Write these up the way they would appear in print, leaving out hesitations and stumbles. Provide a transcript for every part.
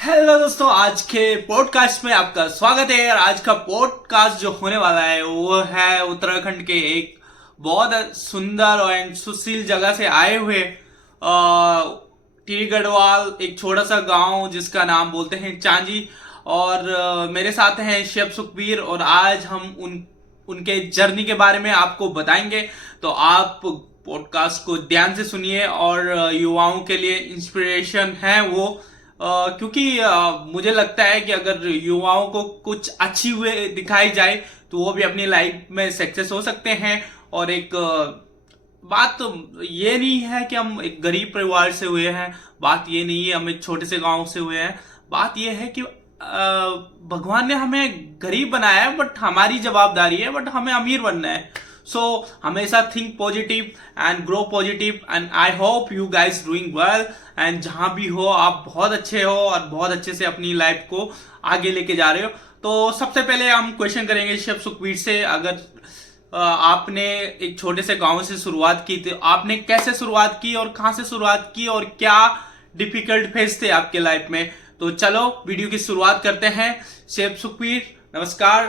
Hello दोस्तों, आज के पॉडकास्ट में आपका स्वागत है। और आज का पॉडकास्ट जो होने वाला है वो है उत्तराखंड के एक बहुत सुंदर और सुशील जगह से आए हुए टिहरी गढ़वाल, एक छोटा सा गांव जिसका नाम बोलते हैं चांजी। और मेरे साथ हैं शेफ सुखबीर, और आज हम उनके जर्नी के बारे में आपको बताएंगे। तो आप पॉडकास्ट को ध्यान से सुनिए, और युवाओं के लिए इंस्पिरेशन है वो। क्योंकि मुझे लगता है कि अगर युवाओं को कुछ अच्छी हुए दिखाई जाए तो वो भी अपनी लाइफ में सक्सेस हो सकते हैं। और एक बात तो ये नहीं है कि हम एक गरीब परिवार से हुए हैं, बात ये नहीं है हम एक छोटे से गांव से हुए हैं। बात ये है कि भगवान ने हमें गरीब बनाया है, बट हमारी जवाबदारी है, बट हमें अमीर बनना है। सो हमेशा think positive and grow positive, and I hope you guys doing well. And जहां भी हो आप बहुत अच्छे हो और बहुत अच्छे से अपनी लाइफ को आगे लेके जा रहे हो। तो सबसे पहले हम क्वेश्चन करेंगे शेफ सुखबीर से। अगर आपने एक छोटे से गांव से शुरुआत की थी, आपने कैसे शुरुआत की और कहां से शुरुआत की और क्या डिफिकल्ट फेज थे आपके लाइफ में? तो चलो वीडियो की शुरुआत करते हैं। शेफ सुखबीर नमस्कार,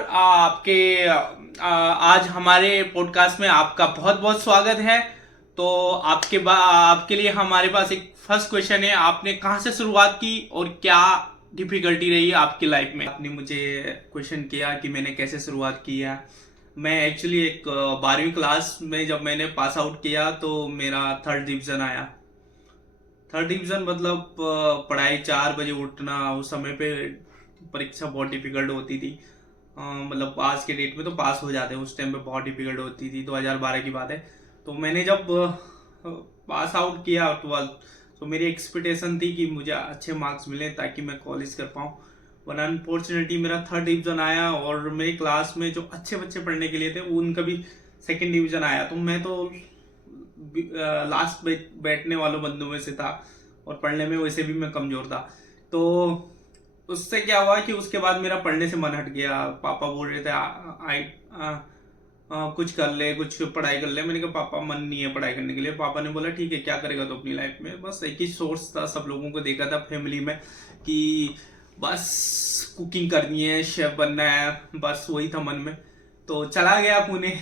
आज हमारे पॉडकास्ट में आपका बहुत बहुत स्वागत है। तो आपके लिए हमारे पास एक फर्स्ट क्वेश्चन है, आपने कहां से शुरुआत की और क्या डिफिकल्टी रही है आपकी लाइफ में? आपने मुझे क्वेश्चन किया कि मैंने कैसे शुरुआत की है। मैं एक्चुअली एक 12वीं क्लास में जब मैंने पास आउट किया तो मेरा 3rd डिवीजन आया। 3rd डिवीजन मतलब पढ़ाई 4 बजे उठना, उस समय पे परीक्षा बहुत डिफिकल्ट होती थी। मतलब आज के डेट में तो पास हो जाते हैं, उस टाइम पे बहुत डिफिकल्ट होती थी। 2012 की बात है। तो मैंने जब पास आउट किया 12th, तो मेरी एक्सपेक्टेशन थी कि मुझे अच्छे मार्क्स मिले ताकि मैं कॉलेज कर पाऊँ। पर अनफॉर्चुनेटली मेरा 3rd डिवीजन आया, और मेरी क्लास में जो अच्छे बच्चे पढ़ने के लिए थे उनका भी 2nd डिवीजन आया। तो मैं तो लास्ट बैठने वालों बंदों में से था, और पढ़ने में वैसे भी मैं कमजोर था। तो उससे क्या हुआ कि उसके बाद मेरा पढ़ने से मन हट गया। पापा बोल रहे थे कुछ कर ले, कुछ पढ़ाई कर ले। मैंने कहा पापा मन नहीं है पढ़ाई करने के लिए। पापा ने बोला ठीक है, क्या करेगा तो अपनी लाइफ में? बस एक ही सोर्स था, सब लोगों को देखा था फैमिली में कि बस कुकिंग करनी है, शेफ बनना है, बस वही था मन में। तो चला गया पुणे।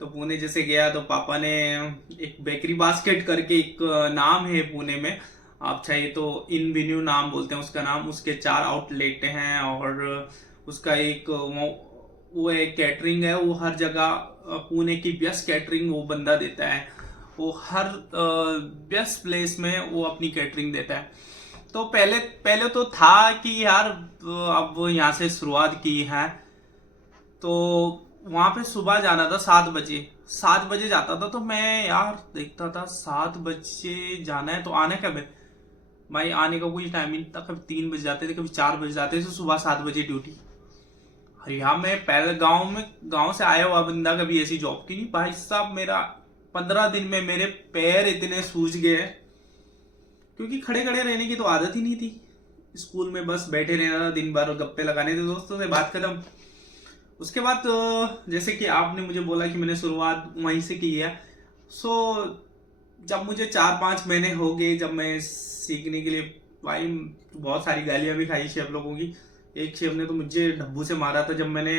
तो पुणे जैसे गया तो पापा ने एक बेकरी बास्केट करके एक नाम है पुणे में, आप चाहिए तो इन वेन्यू नाम बोलते हैं उसका नाम। उसके 4 आउटलेट हैं, और उसका एक वो एक कैटरिंग है। वो हर जगह पुणे की बेस्ट कैटरिंग वो बंदा देता है। वो हर बेस्ट प्लेस में वो अपनी कैटरिंग देता है। तो पहले पहले तो था कि यार अब यहाँ से शुरुआत की है। तो वहां पे सुबह जाना था 7 बजे जाता था। तो मैं यार देखता था 7 बजे जाना है तो आना कब है भाई? आने का कोई टाइमिंग था, कभी 3 बजे जाते थे, कभी 4 बजे जाते थे। तो सुबह 7 बजे ड्यूटी। अरे हाँ, मैं पहले गांव से आया हुआ बंदा, कभी ऐसी जॉब की नहीं भाई साहब। मेरा 15 दिन में मेरे पैर इतने सूज गए, क्योंकि खड़े खड़े रहने की तो आदत ही नहीं थी। स्कूल में बस बैठे रहना था, दिन भर गप्पे लगाने थे दोस्तों से, बात खत्म। उसके बाद जैसे कि आपने मुझे बोला कि मैंने शुरुआत वहीं से की है। सो जब मुझे 4-5 महीने हो गए, जब मैं सीखने के लिए, भाई बहुत सारी गालियां भी खाई शेफ लोगों की। एक शेफ ने तो मुझे ढब्बू से मारा था, जब मैंने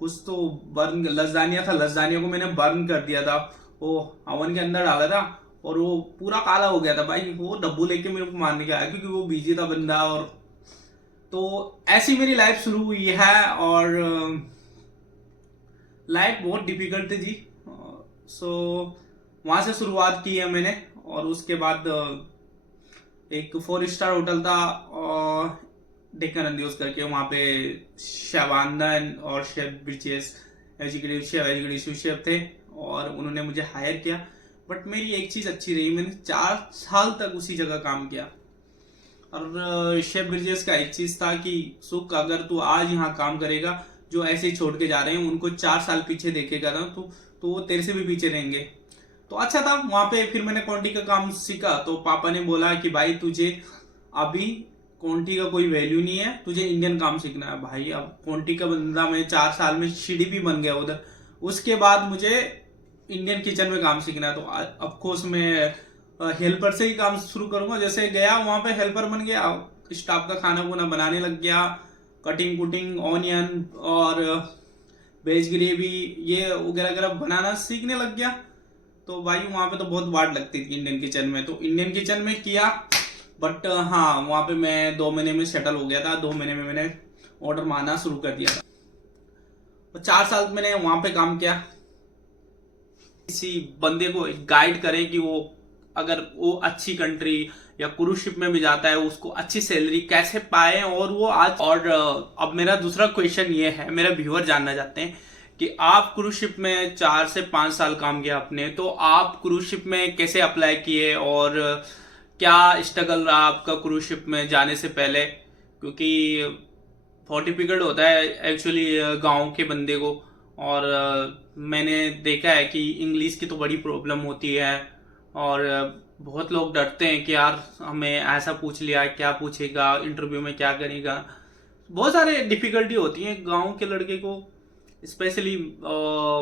कुछ तो बर्न लसदानिया था, लसदानिया को मैंने बर्न कर दिया था। वो अवन के अंदर डाला था और वो पूरा काला हो गया था भाई। वो डब्बू लेके मेरे को मारने के आया, क्योंकि वो बिजी था बंदा। और तो ऐसी मेरी लाइफ शुरू हुई है, और लाइफ बहुत डिफिकल्ट थी जी। सो वहां से शुरुआत की है मैंने। और उसके बाद एक 4 स्टार होटल था, और डेक्कन रंदियोस करके, वहां पे शबानंदन और शेफ ब्रिजेश एग्जीक्यूटिव शेफ थे, और उन्होंने मुझे हायर किया। बट मेरी एक चीज अच्छी रही, मैंने 4 साल तक उसी जगह काम किया। और शेफ ब्रिजेश का एक चीज था कि सुख, अगर तू आज यहाँ काम करेगा, जो ऐसे ही छोड़ के जा रहे हैं उनको 4 साल पीछे देखेगा ना तो वो तेरे से भी पीछे रहेंगे। तो अच्छा था वहां पे। फिर मैंने क्वांटी का काम सीखा, तो पापा ने बोला कि भाई तुझे अभी क्वांटी का कोई वैल्यू नहीं है, तुझे इंडियन काम सीखना है। भाई अब क्वांटी का बंदा मैं 4 साल में सीडीपी बन गया उधर। उसके बाद मुझे इंडियन किचन में काम सीखना है। तो ऑफकोर्स मैं हेल्पर से ही काम शुरू करूंगा। जैसे गया वहां पे हेल्पर बन गया, स्टाफ का खाना वाना बनाने लग गया, कटिंग कुटिंग ऑनियन और वेज ग्रेवी ये वगैरह वगैरह बनाना सीखने लग गया। तो भाई वहां पे तो बहुत वाट लगती थी इंडियन किचन में, तो इंडियन किचन में किया। बट हाँ, वहां पे मैं 2 महीने में सेटल हो गया था। 2 महीने में मैंने ऑर्डर मारना शुरू कर दिया था। और 4 साल मैंने वहां पे काम किया। किसी बंदे को गाइड करें कि वो अगर वो अच्छी कंट्री या क्रूज शिप में भी जाता है उसको अच्छी सैलरी कैसे पाए और वो आज। और अब मेरा दूसरा क्वेश्चन ये है, मेरा व्यूअर जानना चाहते हैं कि आप क्रूज शिप में 4 से 5 साल काम किया आपने, तो आप क्रूज शिप में कैसे अप्लाई किए और क्या स्ट्रगल रहा आपका क्रूज शिप में जाने से पहले? क्योंकि बहुत डिफिकल्ट होता है एक्चुअली गांव के बंदे को। और मैंने देखा है कि इंग्लिश की तो बड़ी प्रॉब्लम होती है और बहुत लोग डरते हैं कि यार हमें ऐसा पूछ लिया, क्या पूछेगा इंटरव्यू में, क्या करेगा। बहुत सारे डिफिकल्टी होती हैं गांव के लड़के को स्पेशली।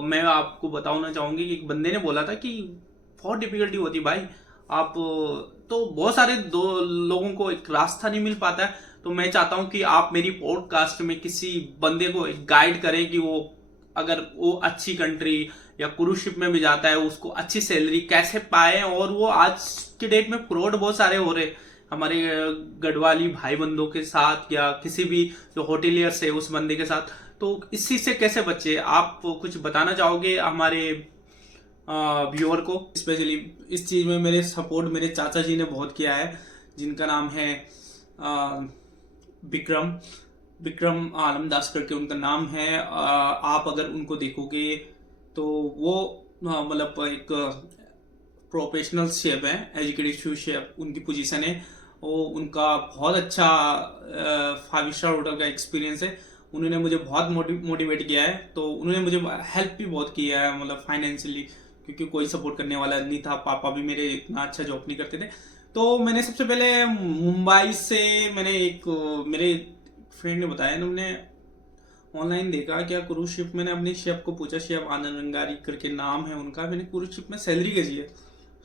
मैं आपको बताना चाहूंगी कि एक बंदे ने बोला था कि बहुत डिफिकल्टी होती है भाई। आप तो बहुत सारे दो लोगों को एक रास्ता नहीं मिल पाता है। तो मैं चाहता हूं कि आप मेरी पॉडकास्ट में किसी बंदे को एक गाइड करें कि वो अगर वो अच्छी कंट्री या क्रूज शिप में भी जाता है उसको अच्छी सैलरी कैसे पाए। और वो आज के डेट में फ्रॉड बहुत सारे हो रहे हमारे गढ़वाली भाई बंदों के साथ या किसी भी जो होटेलियर्स है उस बंदे के साथ। तो इस चीज से कैसे बचे, आप कुछ बताना चाहोगे हमारे व्यूअर को? स्पेशली इस चीज में मेरे सपोर्ट मेरे चाचा जी ने बहुत किया है, जिनका नाम है विक्रम आलमदास करके उनका नाम है। आप अगर उनको देखोगे तो वो मतलब एक प्रोफेशनल शेफ है, एजुकेटेड शेफ उनकी पोजीशन है। वो उनका बहुत अच्छा 5 स्टार होटल का एक्सपीरियंस है। उन्होंने मुझे बहुत मोटिवेट किया है। तो उन्होंने मुझे हेल्प भी बहुत किया है, मतलब फाइनेंशियली, क्योंकि कोई सपोर्ट करने वाला नहीं था। पापा भी मेरे इतना अच्छा जॉब नहीं करते थे। तो मैंने सबसे पहले मुंबई से मैंने मेरे फ्रेंड ने बताया, उन्होंने ऑनलाइन देखा क्या क्रूज शिप। मैंने अपने शेफ को पूछा, शेफ आनंद रंगारी करके नाम है उनका, मैंने क्रूज शिप में सैलरी कैसी है?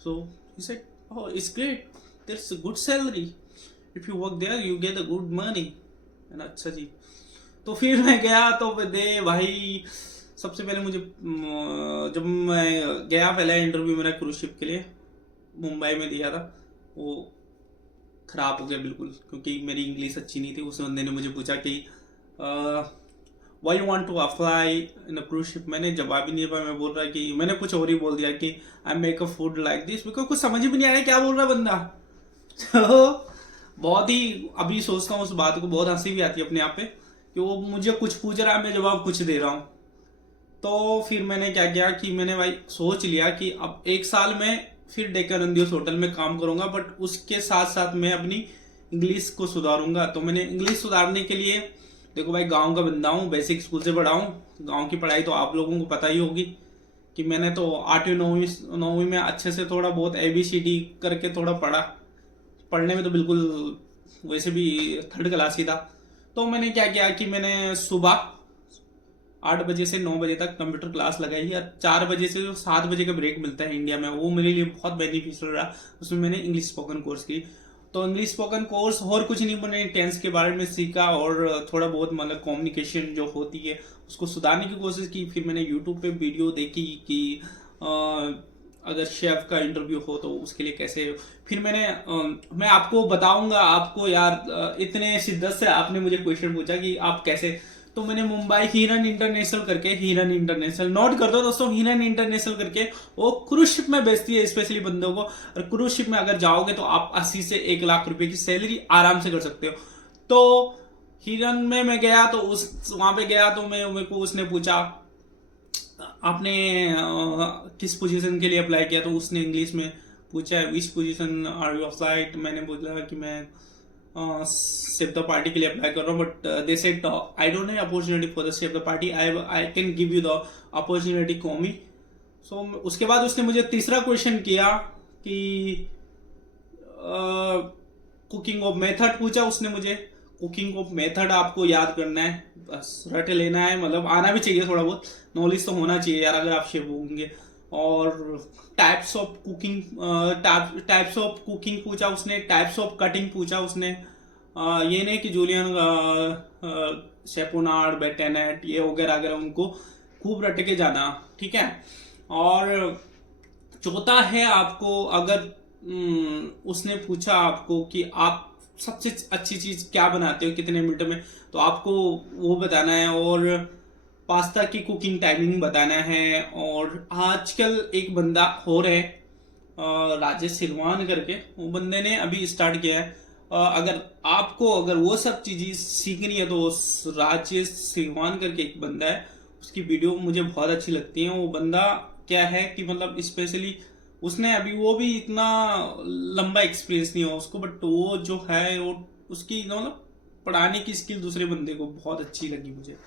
So he said, oh it's great, there's a good salary, if you work there you get a good money. अच्छा जी। तो फिर मैं गया तो दे भाई, सबसे पहले मुझे जब मैं गया पहले इंटरव्यू मेरा क्रूज शिप के लिए मुंबई में दिया था, वो खराब हो गया बिल्कुल, क्योंकि मेरी इंग्लिश अच्छी नहीं थी। उस बंदे ने मुझे पूछा कि why you want to apply in a cruise ship. मैंने जवाब ही नहीं पाया। मैं बोल रहा कि मैंने कुछ और ही बोल दिया कि I make a food like this, because कुछ समझ भी नहीं आया क्या बोल रहा बंदा। तो बहुत ही अभी सोचता हूँ उस बात को, बहुत हंसी भी आती है अपने आप पे कि वो मुझे कुछ पूछ रहा है, मैं जवाब कुछ दे रहा हूँ। तो फिर मैंने क्या किया कि मैंने भाई सोच लिया कि अब 1 साल में फिर डेक्कन रंदियोस होटल में काम करूंगा, बट उसके साथ साथ मैं अपनी इंग्लिश को सुधारूंगा। तो मैंने इंग्लिश सुधारने के लिए, देखो भाई गांव का बंदा हूँ, बेसिक स्कूल से पढ़ा हूँ। गांव की पढ़ाई तो आप लोगों को पता ही होगी कि मैंने तो 8वीं 9वीं में अच्छे से थोड़ा बहुत ABCD करके थोड़ा पढ़ा। पढ़ने में तो बिल्कुल वैसे भी 3rd क्लास ही था। तो मैंने क्या किया कि मैंने सुबह 8 बजे से 9 बजे तक कंप्यूटर क्लास लगाई है। 4 बजे से जो 7 बजे का ब्रेक मिलता है इंडिया में, वो मेरे लिए बहुत बेनिफिशियल रहा। उसमें मैंने इंग्लिश स्पोकन कोर्स की। तो इंग्लिश स्पोकन कोर्स और कुछ नहीं, मैंने टेंस के बारे में सीखा और थोड़ा बहुत मतलब कम्युनिकेशन जो होती है उसको सुधारने की कोशिश की। फिर मैंने यूट्यूब पे वीडियो देखी कि अगर शेफ का इंटरव्यू हो तो उसके लिए कैसे। फिर मैं आपको बताऊंगा आपको यार, इतने शिद्दत से आपने मुझे क्वेश्चन पूछा कि आप कैसे। तो मैंने मुंबई हिरन इंटरनेशनल नोट कर दो दोस्तों, हिरन इंटरनेशनल करके वो क्रूज शिप में बेचती है स्पेशली बंदों को। और क्रूज शिप में अगर जाओगे तो आप 80 से 1 लाख रुपए की सैलरी आराम से कर सकते हो। तो हिरन में मैं गया तो वहां पे गया तो मेरे को उसने पूछा आपने किस पोजीशन के लिए अप्लाई किया। तो उसने इंग्लिश में पूछा which position are you applied. मैंने बोला कि मैं सेव द पार्टी के लिए अप्लाई कर रहा हूँ, but they said I don't have opportunity for the save the party, I can give you the opportunity call me. So उसके बाद उसने मुझे तीसरा क्वेश्चन किया कि कुकिंग ऑफ मेथड पूछा उसने मुझे। कुकिंग ऑफ मेथड आपको याद करना है, बस रट लेना है, मतलब आना भी चाहिए, थोड़ा बहुत नॉलेज तो होना चाहिए यार अगर आप शेफ होंगे। और types of cooking types of cooking पूछा उसने, टाइप्स ऑफ कटिंग पूछा उसने। ये नहीं कि जूलियन शेपोनार्ड, बेटेनेट ये वगैरह वगैरह उनको खूब रट के जाना, ठीक है। और चौथा है आपको अगर उसने पूछा आपको कि आप सबसे अच्छी चीज क्या बनाते हो कितने मिनट में, तो आपको वो बताना है। और पास्ता की कुकिंग टाइमिंग बताना है। और आजकल एक बंदा और है राजेश सिरवान करके, वो बंदे ने अभी स्टार्ट किया है। अगर आपको अगर वो सब चीजें सीखनी है तो राजेश सिरवान करके एक बंदा है, उसकी वीडियो मुझे बहुत अच्छी लगती है। वो बंदा क्या है कि मतलब स्पेशली उसने अभी वो भी इतना लंबा एक्सपीरियंस नहीं हुआ उसको, बट वो जो है वो उसकी मतलब पढ़ाने की स्किल दूसरे बंदे को बहुत अच्छी लगी मुझे।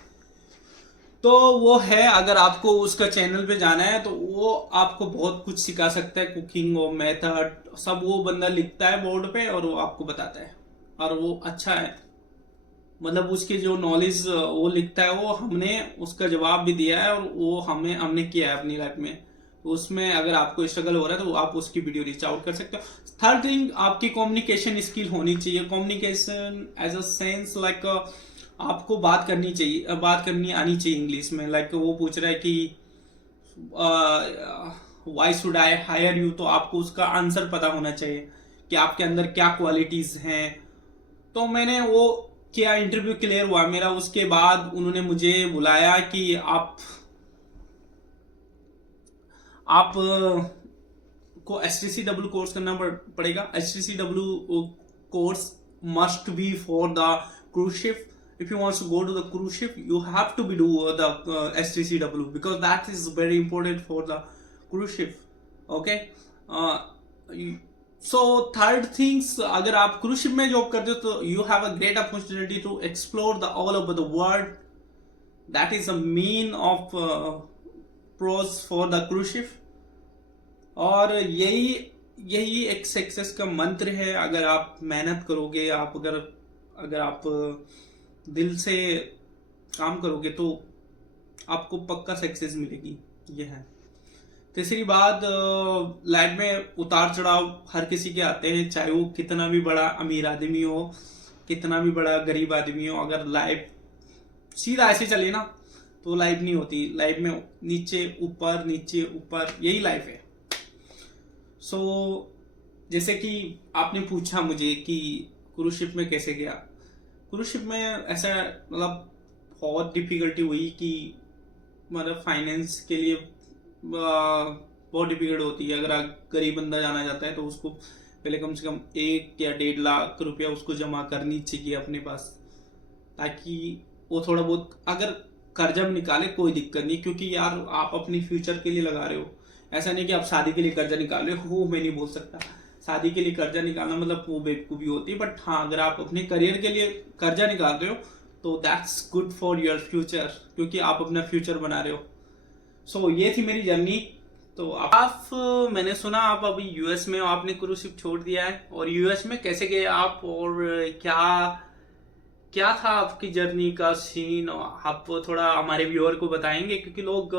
तो वो है, अगर आपको उसका चैनल पे जाना है तो वो आपको बहुत कुछ सिखा सकता है, कुकिंग और मेथड सब वो बंदा लिखता है बोर्ड पे और वो आपको बताता है। और वो अच्छा है, मतलब उसके जो नॉलेज वो लिखता है वो हमने उसका जवाब भी दिया है और वो हमने किया है अपनी लाइफ में। तो उसमें अगर आपको स्ट्रगल हो रहा है तो आप उसकी वीडियो रीच आउट कर सकते हो। थर्ड थिंग, आपकी कम्युनिकेशन स्किल होनी चाहिए। Communication as a sense like आपको बात करनी चाहिए, बात करनी आनी चाहिए इंग्लिश में। लाइक वो पूछ रहा है कि why should I hire you, तो आपको उसका आंसर पता होना चाहिए कि आपके अंदर क्या क्वालिटीज हैं। तो मैंने वो किया, इंटरव्यू क्लियर हुआ मेरा। उसके बाद उन्होंने मुझे बुलाया कि आप को HTCW कोर्स करना पड़ेगा। HTCW course must be for the cruise ship. If you want to go to the cruise ship, you have to be do the HTCW because that is very important for the cruise ship. Okay. So third things, अगर आप cruise ship में job करते हो तो you have a great opportunity to explore the all over the world. That is the mean of pros for the cruise ship. और यही यही एक सक्सेस का मंत्र है। अगर आप मेहनत करोगे, आप अगर आप दिल से काम करोगे तो आपको पक्का सक्सेस मिलेगी। ये है। तीसरी बात, लाइफ में उतार चढ़ाव हर किसी के आते हैं, चाहे वो कितना भी बड़ा अमीर आदमी हो, कितना भी बड़ा गरीब आदमी हो। अगर लाइफ सीधा ऐसे चले ना तो लाइफ नहीं होती। लाइफ में नीचे ऊपर यही लाइफ है। सो जैसे कि आपने पूछा मुझे कि क्रूज शिप में कैसे गया। क्रूज शिप में ऐसा मतलब बहुत डिफिकल्टी हुई कि मतलब फाइनेंस के लिए बहुत डिफिकल्ट होती है। अगर गरीब बंदा जाना चाहता है तो उसको पहले कम से कम 1 या 1.5 लाख रुपया उसको जमा करनी चाहिए अपने पास, ताकि वो थोड़ा बहुत अगर कर्जा में निकाले कोई दिक्कत नहीं। क्योंकि यार आप अपनी फ्यूचर के लिए लगा रहे हो, ऐसा नहीं कि आप शादी के लिए कर्जा निकाल रहे हो। वो मैं नहीं बोल सकता, शादी के लिए कर्जा निकालना मतलब वो बेवकूफ़ी होती है। बट हाँ, अगर आप अपने करियर के लिए कर्जा निकाल रहे हो तो that's good for your future, क्योंकि आप अपना फ्यूचर बना रहे हो। सो ये थी मेरी जर्नी। तो आप मैंने सुना आप अभी यूएस में हो, आपने क्रूज शिप छोड़ दिया है। और यूएस में कैसे गए आप और क्या क्या था आपकी जर्नी का सीन, आप थोड़ा हमारे व्यूअर को बताएंगे? क्योंकि लोग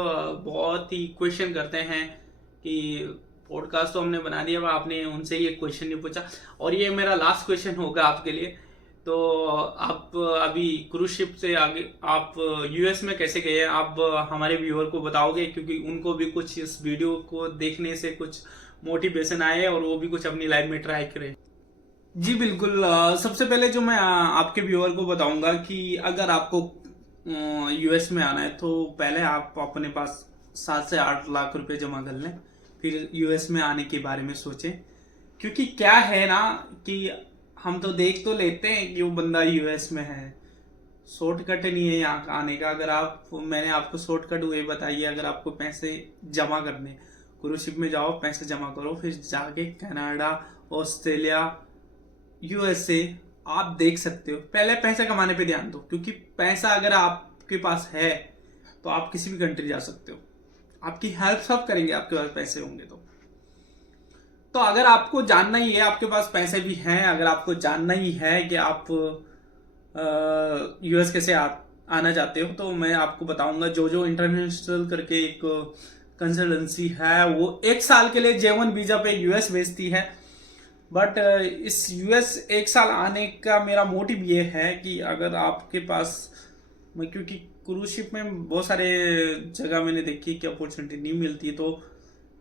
बहुत ही क्वेश्चन करते हैं कि पॉडकास्ट तो हमने बना दिया, आपने उनसे ये क्वेश्चन नहीं पूछा। और ये मेरा लास्ट क्वेश्चन होगा आपके लिए। तो आप अभी क्रूज शिप से आगे आप यूएस में कैसे गए, आप हमारे व्यूअर को बताओगे? क्योंकि उनको भी कुछ इस वीडियो को देखने से कुछ मोटिवेशन आए और वो भी कुछ अपनी लाइफ में ट्राई करें। जी बिल्कुल। सबसे पहले जो मैं आपके व्यूअर को बताऊंगा कि अगर आपको यूएस में आना है तो पहले आप अपने पास 7 से 8 लाख रुपए जमा कर लें, फिर यूएस में आने के बारे में सोचें। क्योंकि क्या है ना कि हम तो देख तो लेते हैं कि वो बंदा यूएस में है, शॉर्टकट नहीं है यहाँ आने का। अगर आप मैंने आपको शॉर्टकट वे बताइए। अगर आपको पैसे जमा करने, क्रूज शिप में जाओ, पैसे जमा करो, फिर जाके कनाडा, ऑस्ट्रेलिया, यूएसए आप देख सकते हो। पहले पैसे कमाने पे ध्यान दो, क्योंकि पैसा अगर आपके पास है तो आप किसी भी कंट्री जा सकते हो। आपकी हेल्प सब करेंगे आपके पास पैसे होंगे तो अगर आपको जानना ही है, आपके पास पैसे भी हैं, अगर आपको जानना ही है कि आप यूएस कैसे आना चाहते हो, तो मैं आपको बताऊंगा जो इंटरनेशनल करके एक कंसल्टेंसी है वो 1 साल के लिए J1 वीजा पे यूएस भेजती है। बट इस यूएस 1 साल आने का मेरा मोटिव ये है कि अगर आपके पास, मैं क्योंकि क्रूज शिप में बहुत सारे जगह मैंने देखी कि अपॉर्चुनिटी नहीं मिलती, तो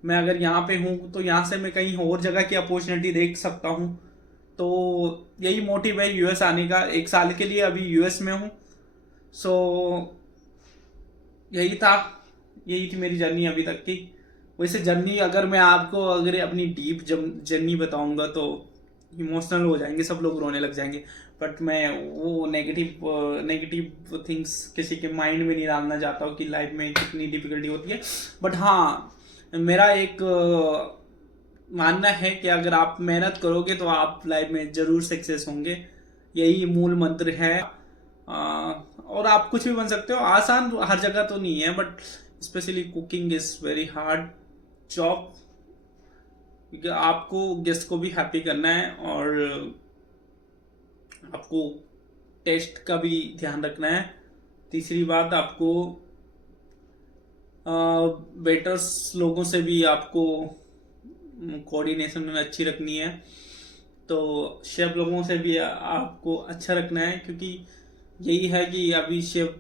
मैं अगर यहाँ पे हूँ तो यहाँ से मैं कहीं और जगह की अपॉर्चुनिटी देख सकता हूँ। तो यही मोटिव है यूएस आने का। 1 साल के लिए अभी यूएस में हूँ। सो यही थी मेरी जर्नी अभी तक की। वैसे जर्नी अगर मैं आपको अगर अपनी डीप जर्नी बताऊंगा तो इमोशनल हो जाएंगे, सब लोग रोने लग जाएंगे। बट मैं वो नेगेटिव थिंग्स किसी के माइंड में नहीं डालना चाहता हूँ कि लाइफ में कितनी डिफिकल्टी होती है। बट हाँ, मेरा एक मानना है कि अगर आप मेहनत करोगे तो आप लाइफ में जरूर सक्सेस होंगे। यही मूल मंत्र है। और आप कुछ भी बन सकते हो। आसान हर जगह तो नहीं है, but specially cooking is very hard job, क्योंकि आपको गेस्ट को भी हैप्पी करना है और आपको टेस्ट का भी ध्यान रखना है। तीसरी बात, आपको वेटर्स लोगों से भी आपको कोऑर्डिनेशन में अच्छी रखनी है। तो शेफ लोगों से भी आपको अच्छा रखना है, क्योंकि यही है कि अभी शेफ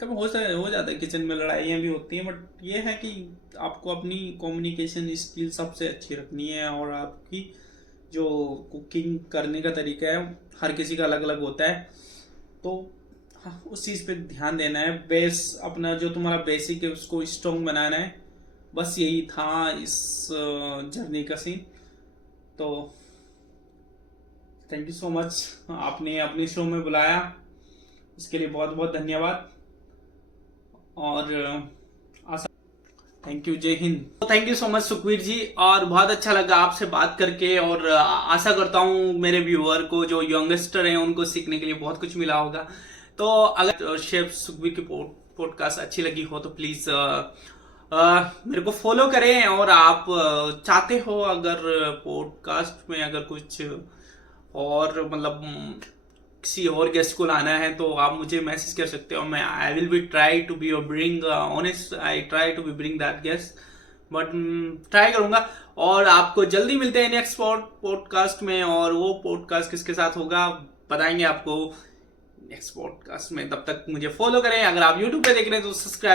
कभी हो जाता है, किचन में लड़ाइयाँ भी होती हैं। बट ये है कि आपको अपनी कम्युनिकेशन स्किल सबसे अच्छी रखनी है, और आपकी जो कुकिंग करने का तरीका है हर किसी का अलग अलग होता है। तो हाँ, उस चीज़ पे ध्यान देना है। बेस अपना जो तुम्हारा बेसिक है उसको स्ट्रॉन्ग बनाना है। बस यही था इस जर्नी का सीन। तो थैंक यू सो मच, आपने अपने शो में बुलाया, इसके लिए बहुत बहुत धन्यवाद। और आशा, थैंक यू, जय हिंद। Thank you so much Sukhveer ji, और बहुत अच्छा लगा आपसे बात करके। और आशा करता हूँ मेरे व्यूअर को, जो यंगस्टर हैं, उनको सीखने के लिए बहुत कुछ मिला होगा। तो अगर शेफ सुखवीर की पॉडकास्ट अच्छी लगी हो तो प्लीज़ मेरे को फॉलो करें। और आप चाहते हो अगर पॉडकास्ट में अगर कुछ और मतलब किसी और गेस्ट को लाना है तो आप मुझे मैसेज कर सकते हो। मैं I will be try to be bring honest, I try to be bring that guest, but try करूंगा। और आपको जल्दी मिलते हैं नेक्स्ट पॉडकास्ट में, और वो पॉडकास्ट किसके साथ होगा बताएंगे आपको नेक्स्ट पॉडकास्ट में। तब तक मुझे फॉलो करें। अगर आप यूट्यूब पे देख रहे हैं तो सब्सक्राइब